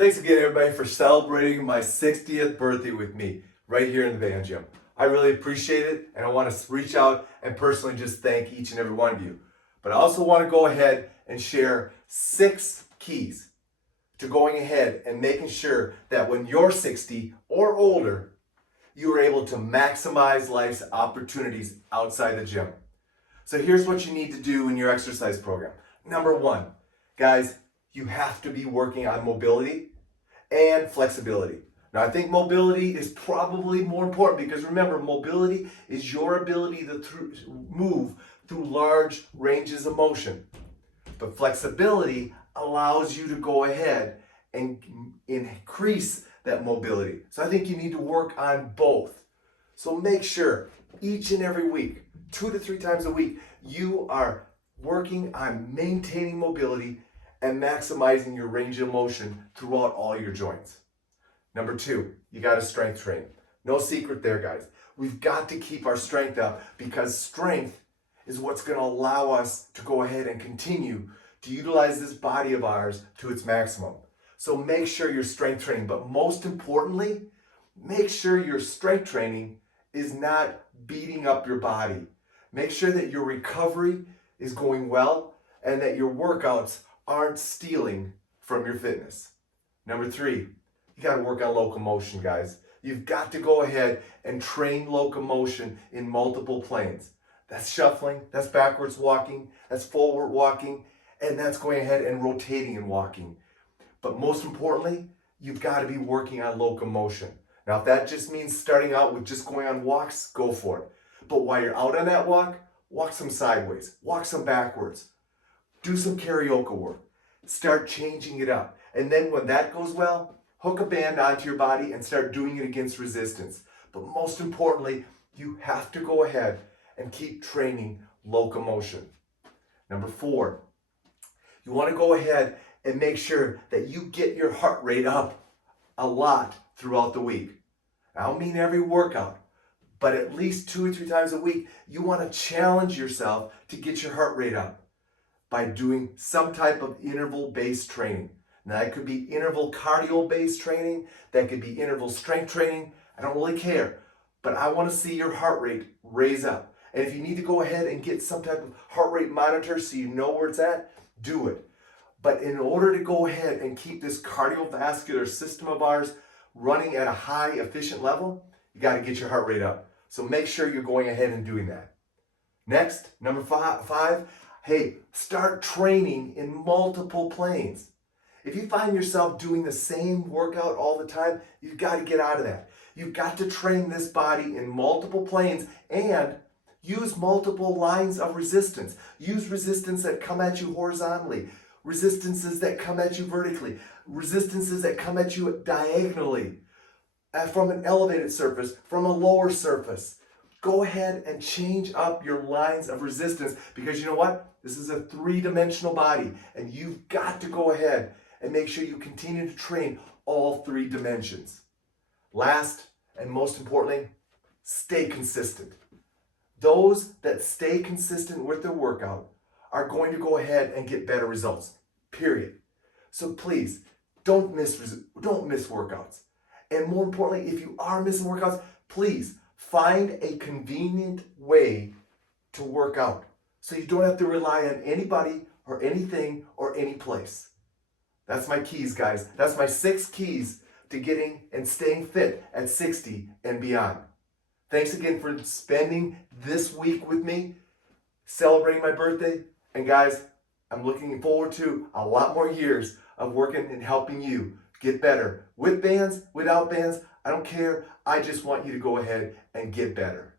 Thanks again, everybody, for celebrating my 60th birthday with me right here in the band gym. I really appreciate it, and I want to reach out and personally just thank each and every one of you. But I also want to go ahead and share 6 keys to going ahead and making sure that when you're 60 or older, you are able to maximize life's opportunities outside the gym. So here's what you need to do in your exercise program. Number 1, guys, you have to be working on mobility and flexibility. Now, I think mobility is probably more important because remember, mobility is your ability to move through large ranges of motion. But flexibility allows you to go ahead and increase that mobility. So I think you need to work on both. So make sure each and every week, 2 to 3 times a week, you are working on maintaining mobility and maximizing your range of motion throughout all your joints. Number 2, you got to strength train. No secret there, guys. We've got to keep our strength up because strength is what's going to allow us to go ahead and continue to utilize this body of ours to its maximum. So make sure you're strength training, but most importantly, make sure your strength training is not beating up your body. Make sure that your recovery is going well and that your workouts aren't stealing from your fitness. Number 3, you got to work on locomotion, guys. You've got to go ahead and train locomotion in multiple planes. That's shuffling, that's backwards walking, that's forward walking, and that's going ahead and rotating and walking. But most importantly, you've got to be working on locomotion. Now, if that just means starting out with just going on walks, go for it. But while you're out on that walk, walk some sideways, walk some backwards, do some karaoke work, start changing it up. And then when that goes well, hook a band onto your body and start doing it against resistance. But most importantly, you have to go ahead and keep training locomotion. Number 4, you want to go ahead and make sure that you get your heart rate up a lot throughout the week. I don't mean every workout, but at least 2 or 3 times a week, you want to challenge yourself to get your heart rate up by doing some type of interval-based training. Now, that could be interval cardio-based training, that could be interval strength training. I don't really care, but I want to see your heart rate raise up. And if you need to go ahead and get some type of heart rate monitor so you know where it's at, do it. But in order to go ahead and keep this cardiovascular system of ours running at a high, efficient level, you got to get your heart rate up. So make sure you're going ahead and doing that. Next, number 5, hey, start training in multiple planes. If you find yourself doing the same workout all the time, you've got to get out of that. You've got to train this body in multiple planes and use multiple lines of resistance. Use resistance that come at you horizontally, resistances that come at you vertically, resistances that come at you diagonally, from an elevated surface, from a lower surface. Go ahead and change up your lines of resistance because you know what? This is a 3-dimensional body and you've got to go ahead and make sure you continue to train all 3 dimensions. Last and most importantly, stay consistent. Those that stay consistent with their workout are going to go ahead and get better results, period. So please, don't miss workouts. And more importantly, if you are missing workouts, please find a convenient way to work out so you don't have to rely on anybody or anything or any place. That's my keys, guys. That's my 6 keys to getting and staying fit at 60 and beyond. Thanks again for spending this week with me, celebrating my birthday. And guys, I'm looking forward to a lot more years of working and helping you get better. With bands, without bands, I don't care. I just want you to go ahead and get better.